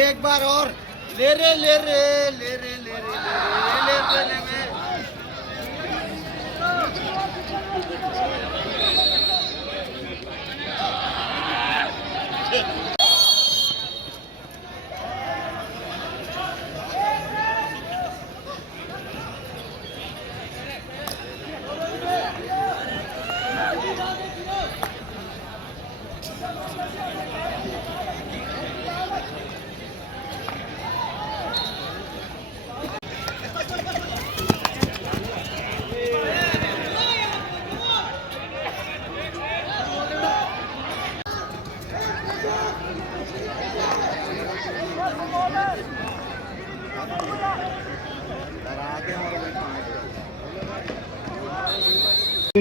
एक बार और ले रे ले रे ले रे ले रे ले रे ले रे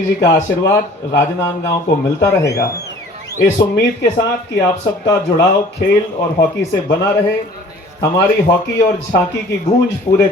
जी का आशीर्वाद राजनांदगांव को मिलता रहेगा। इस उम्मीद के साथ कि आप सबका जुड़ाव खेल और हॉकी से बना रहे, हमारी हॉकी और झांकी की गूंज पूरे